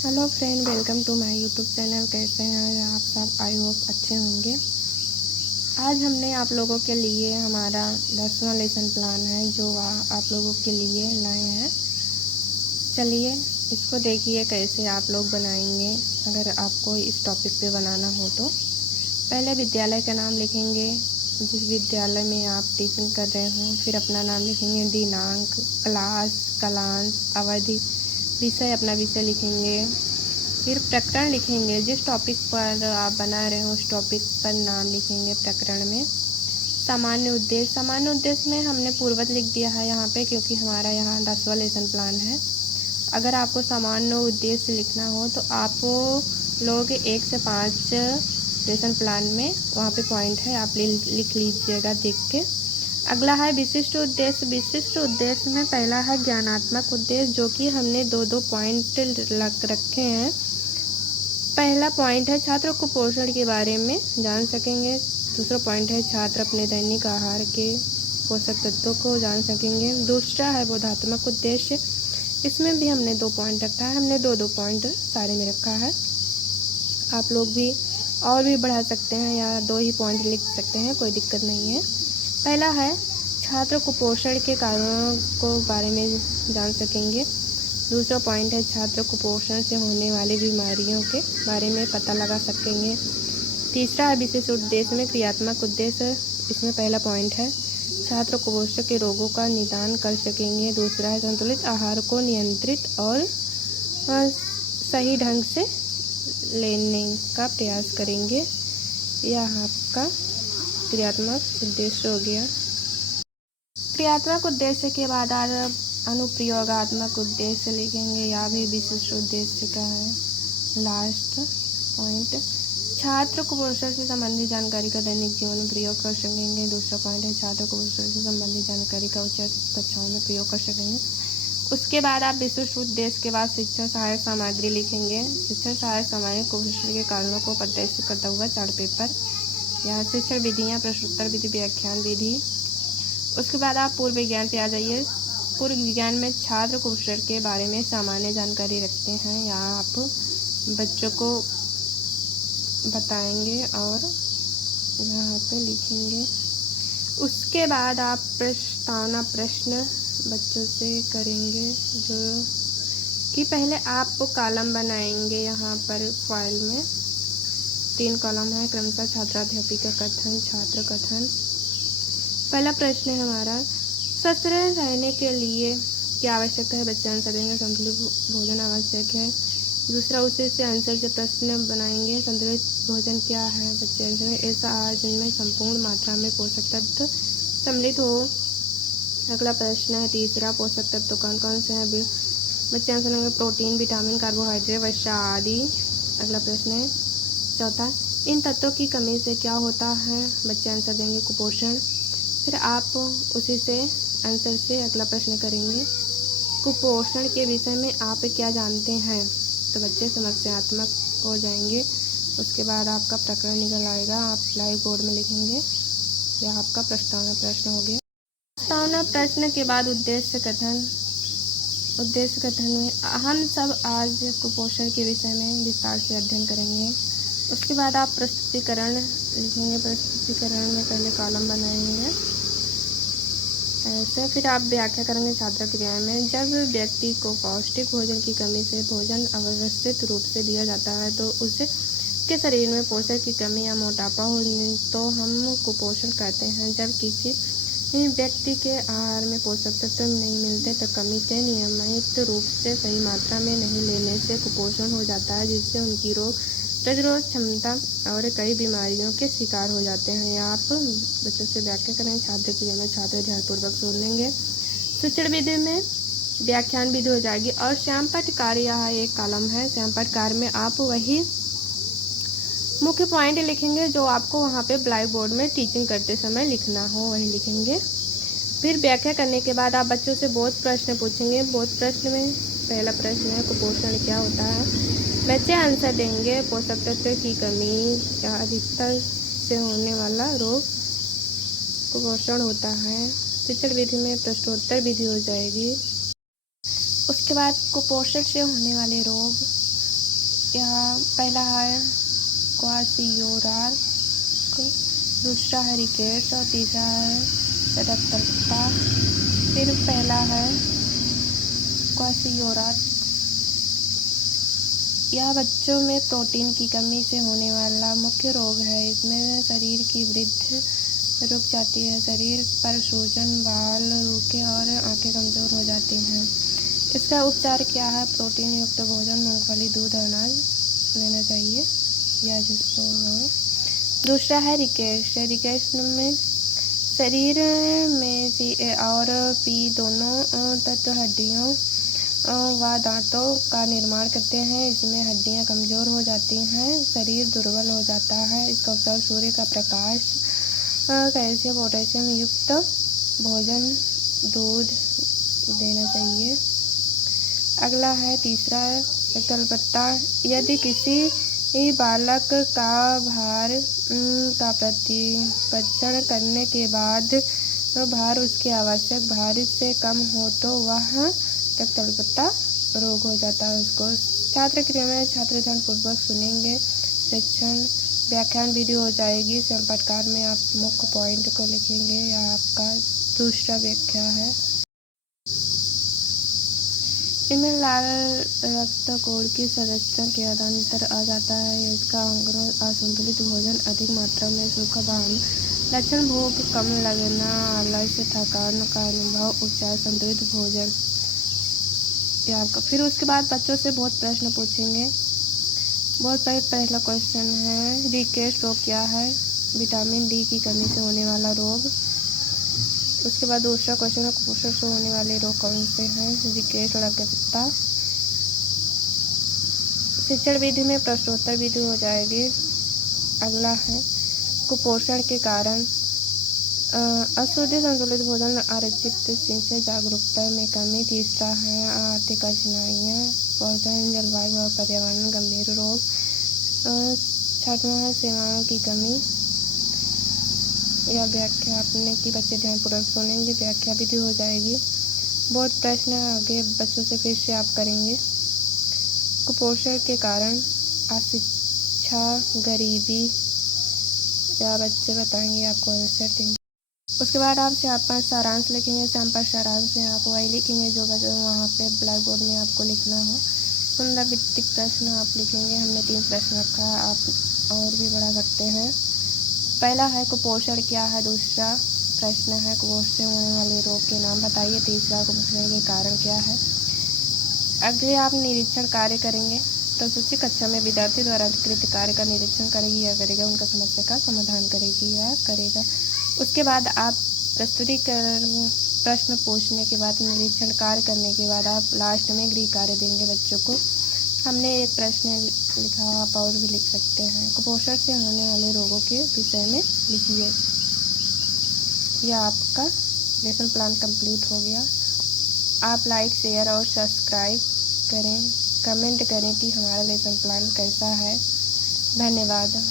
Hello friend, welcome to my YouTube channel. कैसे हैं आप सब? आई होप अच्छे होंगे। आज हमने आप लोगों के लिए हमारा 10वां लेसन प्लान है जो आप लोगों के लिए लाए हैं। चलिए इसको देखिए कैसे आप लोग बनाएंगे। अगर आपको इस टॉपिक पे बनाना हो तो पहले विद्यालय का नाम लिखेंगे, जिस विद्यालय में आप टीचिंग कर रहे हों। फिर अपना नाम लिखेंगे, दिनांक, क्लास, कालांश, अवधि, विषय, अपना विषय लिखेंगे। फिर प्रकरण लिखेंगे, जिस टॉपिक पर आप बना रहे हो उस टॉपिक पर नाम लिखेंगे प्रकरण में। सामान्य उद्देश्य में हमने पूर्वज लिख दिया है यहाँ पे, क्योंकि हमारा यहाँ 10वां लेसन प्लान है। अगर आपको सामान्य उद्देश्य लिखना हो तो आप लोग 1 से 5 लेसन प्लान में वहाँ पे पॉइंट है, आप लिख लीजिएगा देख के। अगला है विशिष्ट उद्देश्य। विशिष्ट उद्देश्य में पहला है ज्ञानात्मक उद्देश्य, जो कि हमने दो पॉइंट रखे हैं। पहला पॉइंट है छात्र कुपोषण के बारे में जान सकेंगे। दूसरा पॉइंट है छात्र अपने दैनिक आहार के पोषक तत्वों को जान सकेंगे। दूसरा है बोधात्मक उद्देश्य, इसमें भी हमने 2 पॉइंट रखा है। हमने दो पॉइंट सारे में रखा है। आप लोग भी और भी बढ़ा सकते हैं या 2 ही पॉइंट लिख सकते हैं, कोई दिक्कत नहीं है। पहला है छात्र कुपोषण के कारणों को बारे में जान सकेंगे। दूसरा पॉइंट है छात्र कुपोषण से होने वाली बीमारियों के बारे में पता लगा सकेंगे। तीसरा है विशेष उद्देश्य में क्रियात्मक उद्देश्य, इसमें पहला पॉइंट है छात्र कुपोषण के रोगों का निदान कर सकेंगे। दूसरा है संतुलित आहार को नियंत्रित और सही ढंग से लेने का प्रयास करेंगे। यह आपका क्रियात्मक उद्देश्य हो गया। क्रियात्मक उद्देश्य के बाद अनुप्रयोगात्मक उद्देश्य लिखेंगे, या भी विशिष्ट उद्देश्य का है। लास्ट पॉइंट छात्र कुपोषण से संबंधित जानकारी का दैनिक जीवन में प्रयोग कर सकेंगे। दूसरा पॉइंट है छात्र कुपोषण से संबंधित जानकारी का उच्च कक्षाओं में प्रयोग कर सकेंगे। उसके बाद आप विशिष्ट उद्देश्य के बाद शिक्षण सहायक सामग्री लिखेंगे। शिक्षण सहायक सामग्री कुपोषण के कारणों को प्रदर्शित करता हुआ चार्ट पेपर, यहाँ शिक्षण विधियाँ, प्रश्नोत्तर विधि, व्याख्यान विधि। उसके बाद आप पूर्व विज्ञान पे आ जाइए। पूर्व विज्ञान में छात्र कुपोषण के बारे में सामान्य जानकारी रखते हैं, यहाँ आप बच्चों को बताएंगे और यहाँ पे लिखेंगे। उसके बाद आप प्रस्तावना प्रश्न बच्चों से करेंगे, जो कि पहले आप कॉलम बनाएंगे। यहाँ पर फाइल में 3 कॉलम है, क्रमशः छात्राध्यापिका कथन, छात्र कथन। पहला प्रश्न है हमारा, स्वस्थ रहने के लिए क्या आवश्यकता है? बच्चे आंसर देंगे, संतुलित भोजन आवश्यक है। दूसरा, उसी से आंसर से प्रश्न बनाएंगे, संतुलित भोजन क्या है? बच्चे आंसर, ऐसा आहार जिनमें संपूर्ण मात्रा में पोषक तत्व सम्मिलित हो। अगला प्रश्न है तीसरा, पोषक तत्व कौन कौन से हैं? बच्चे आंसर देंगे, प्रोटीन, विटामिन, कार्बोहाइड्रेट, वसा आदि। अगला प्रश्न है चौथा, इन तत्वों की कमी से क्या होता है? बच्चे आंसर देंगे, कुपोषण। फिर आप उसी से आंसर से अगला प्रश्न करेंगे, कुपोषण के विषय में आप क्या जानते हैं? तो बच्चे समस्यात्मक हो जाएंगे। उसके बाद आपका प्रकरण निकल आएगा, आप ब्लैक बोर्ड में लिखेंगे। यह आपका प्रस्तावना प्रश्न हो गया। प्रस्तावना प्रश्न के बाद उद्देश्य कथन। उद्देश्य कथन में हम सब आज कुपोषण के विषय में विस्तार से अध्ययन करेंगे। उसके बाद आप प्रस्तुतिकरण लिखेंगे। प्रस्तुतिकरण में पहले कॉलम बनाएंगे ऐसे। फिर आप व्याख्या करेंगे छात्र क्रिया में, जब व्यक्ति को पौष्टिक भोजन की कमी से भोजन अव्यवस्थित रूप से दिया जाता है तो उसके शरीर में पोषण की कमी या मोटापा हो तो हम कुपोषण कहते हैं। जब किसी व्यक्ति के आहार में पोषक तत्व नहीं मिलते तो कमी से नियमित रूप से सही मात्रा में नहीं लेने से कुपोषण हो जाता है, जिससे उनकी रोग प्रतिरोध क्षमता और कई बीमारियों के शिकार हो जाते हैं। आप बच्चों से व्याख्या करें, छात्र क्रिया में छात्र ध्यानपूर्वक सुन लेंगे। शिक्षण विधि में व्याख्यान विधि हो जाएगी। और श्याम कार्य, यहाँ एक कॉलम है। श्याम कार्य में आप वही मुख्य पॉइंट लिखेंगे जो आपको वहाँ पे ब्लैक बोर्ड में टीचिंग करते समय लिखना हो, वही लिखेंगे। फिर व्याख्या करने के बाद आप बच्चों से बोध प्रश्न पूछेंगे। बोध प्रश्न में पहला प्रश्न है, कुपोषण क्या होता है? बच्चे आंसर देंगे, पोषक तत्व की कमी या अधिकता से होने वाला रोग कुपोषण होता है। शिक्षण विधि में प्रश्नोत्तर विधि हो जाएगी। उसके बाद कुपोषण से होने वाले रोग, यहाँ पहला है क्वासियोरार, दूसरा है रिकेट्स और तीसरा है सदकता। फिर पहला है क्वासियोरार। यह बच्चों में प्रोटीन की कमी से होने वाला मुख्य रोग है। इसमें शरीर की वृद्धि रुक जाती है, शरीर पर सूजन, बाल रूखे और आंखें कमज़ोर हो जाती हैं। इसका उपचार क्या है? प्रोटीन युक्त भोजन, मूंगफली, दूध, अनाज लेना चाहिए या जिसको दूसरा है रिकेट्स। रिकेट्स में शरीर में सी और पी दोनों तत्व हड्डियों व दांतों का निर्माण करते हैं। इसमें हड्डियां कमज़ोर हो जाती हैं, शरीर दुर्बल हो जाता है। इसका उपचार सूर्य का प्रकाश, कैल्शियम, पोटेशियम युक्त भोजन, दूध देना चाहिए। अगला है तीसरा तलपत्ता। यदि किसी बालक का भार का प्रतिपक्षण करने के बाद भार उसके आवश्यक भार से कम हो तो वह तलपत्ता रोग हो जाता है उसको। छात्र क्रिया में छात्र ध्यानपूर्वक सुनेंगे। शिक्षण व्याख्यान वीडियो हो जाएगी। संपर्कार में आप मुख्य पॉइंट को लिखेंगे। यह आपका दूसरा व्याख्या है। इनमें लाल रक्त कोण की सदस्यता के अंतर आ जाता है। इसका असंतुलित भोजन, अधिक मात्रा में सूखा भान, लक्षण भूख कम लगना, आलस्य, थकान का अनुभव, उपचार संतुलित भोजन। आपका फिर उसके बाद बच्चों से बहुत प्रश्न पूछेंगे। बहुत पहला क्वेश्चन है रिकेट्स रोग क्या है? विटामिन डी की कमी से होने वाला रोग। उसके बाद दूसरा क्वेश्चन है कुपोषण से होने वाले रोग कौन से हैं? रिकेट्स और अगेता। शिक्षण विधि में प्रश्नोत्तर विधि हो जाएगी। अगला है कुपोषण के कारण, अशुद्ध संतुलित भोजन, आरक्षित सिंचाई, जागरूकता में कमी। तीसरा है आर्थिक कठिनाइयाँ, पौधन, जलवायु और पर्यावरण, गंभीर रोग। छठवां है सेवाओं की कमी। यह व्याख्या आपने की बच्चे ध्यानपूर्वक सुनेंगे। व्याख्या विधि हो जाएगी। बहुत प्रश्न आगे बच्चों से फिर से आप करेंगे। कुपोषण के कारण, अशिक्षा, गरीबी, या बच्चे बताएंगे, आपको आंसर देंगे। उसके बाद आप पर सारांश लिखेंगे। पर सारांश में आप वही लिखेंगे जो वहाँ पे ब्लैक बोर्ड में आपको लिखना हो। पुनरावृत्ति प्रश्न आप लिखेंगे। हमने 3 प्रश्न रखा है, आप और भी बढ़ा सकते हैं। पहला है कुपोषण क्या है? दूसरा प्रश्न है कुपोषण से होने वाले रोग के नाम बताइए। तीसरा कुपोषण के कारण क्या है? अगले आप निरीक्षण कार्य करेंगे। प्रस्तुति कक्षा में विद्यार्थी द्वारा अधिकृत कार्य का निरीक्षण करेगी या करेगा, उनका समस्या का समाधान करेगी या करेगा। उसके बाद आप प्रश्न पूछने के बाद, निरीक्षण कार्य करने के बाद आप लास्ट में गृह कार्य देंगे बच्चों को। हमने एक प्रश्न लिखा, आप और भी लिख सकते हैं। कुपोषण से होने वाले रोगों के विषय में लिखिए। यह आपका लेसन प्लान कंप्लीट हो गया। आप लाइक, शेयर और सब्सक्राइब करें, कमेंट करें कि हमारा लेसन प्लान कैसा है। धन्यवाद।